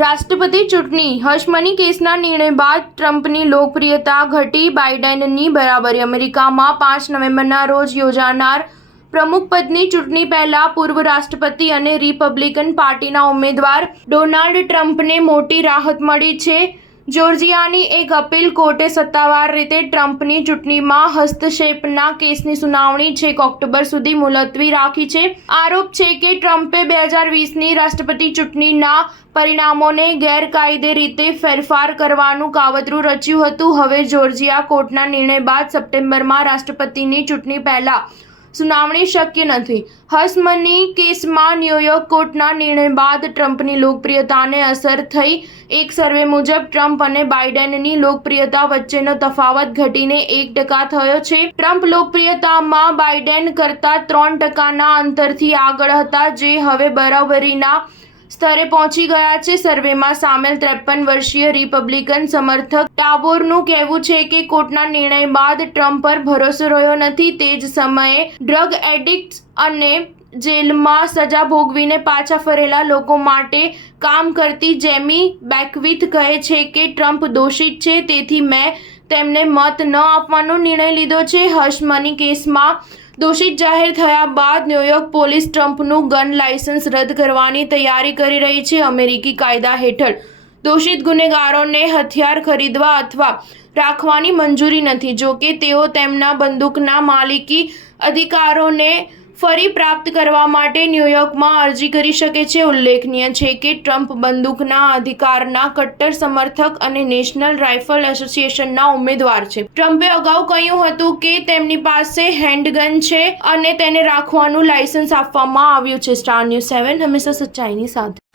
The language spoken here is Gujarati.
રાષ્ટ્રપતિ ચૂંટણી હશમની કેસના નિર્ણય બાદ ટ્રમ્પની લોકપ્રિયતા ઘટી, બાઇડેનની બરાબરી। અમેરિકામાં 5 નવેમ્બરના રોજ યોજાનાર પ્રમુખપદની ચૂંટણી પહેલા પૂર્વ રાષ્ટ્રપતિ અને રિપબ્લિકન પાર્ટીના ઉમેદવાર ડોનાલ્ડ ટ્રમ્પને મોટી રાહત મળી છે। જોર્જિયાની એક અપીલ કોર્ટે સત્તાવાર રીતે ટ્રમ્પની ચૂંટણીમાં હસ્તક્ષેપના કેસની સુનાવણી 6 ઓક્ટોબર સુધી મુલતવી રાખી છે। આરોપ છે કે ટ્રમ્પે 2020ની રાષ્ટ્રપતિ ચૂંટણીના પરિણામોને ગેરકાયદે રીતે ફેરફાર કરવાનું કાવતરું રચ્યું હતું। હવે જોર્જિયા કોર્ટના નિર્ણય બાદ સપ્ટેમ્બરમાં રાષ્ટ્રપતિની ચૂંટણી પહેલા સુનાવણી શક્ય નથી। હશમની કેસમાં ન્યૂયોર્ક કોર્ટના નિર્ણય બાદ ટ્રમ્પની લોકપ્રિયતાને અસર થઈ। એક સર્વે મુજબ ટ્રમ્પ અને બાઇડેનની લોકપ્રિયતા વચ્ચેનો તફાવત ઘટીને 1% થયો છે। ટ્રમ્પ લોકપ્રિયતામાં બાઇડેન કરતાં 3%ના અંતરથી આગળ હતા, જે હવે બરાબરીના સ્તરે પહોંચી ગયા છે। સર્વેમાં સામેલ 53 વર્ષીય રિપબ્લિકન સમર્થક ટાબોરનું કહેવું છે કે કોર્ટના નિર્ણય બાદ ટ્રમ્પ પર ભરોસો રહ્યો નથી। તે જ સમયે ડ્રગ એડિક્ટ્સ અને જેલમાં સજા ભોગવીને પાછા ફરેલા લોકો માટે કામ કરતી જેમી બેકવિથ કહે છે કે ટ્રમ્પ દોષિત છે, તેથી મેં તેમને મત ન આપવાનો નિર્ણય લીધો છે। હશમની કેસમાં દોષિત જાહેર થયા બાદ ન્યૂયોર્ક પોલીસ ટ્રમ્પનું ગન લાયસન્સ રદ કરવાની તૈયારી કરી રહી છે। અમેરિકી કાયદા હેઠળ દોષિત ગુનેગારોને હથિયાર ખરીદવા અથવા રાખવાની મંજૂરી નથી, જો કે તેઓ તેમના બંદૂકના માલિકી અધિકારોને ફરી પ્રાપ્ત કરવા માટે ન્યૂયોર્કમાં અરજી કરી શકે છે। ઉલ્લેખનીય છે કે ટ્રમ્પ બંદૂકના અધિકારના કટ્ટર સમર્થક અને નેશનલ રાઇફલ એસોસિએશનના ઉમેદવાર છે। ટ્રમ્પે અગાઉ કહ્યું હતું કે તેમની પાસે હેન્ડગન છે અને તેને રાખવાનું લાયસન્સ આપવામાં આવ્યું છે। સ્ટાર ન્યૂઝ 7 હંમેશા સચ્ચાઈની સાથે।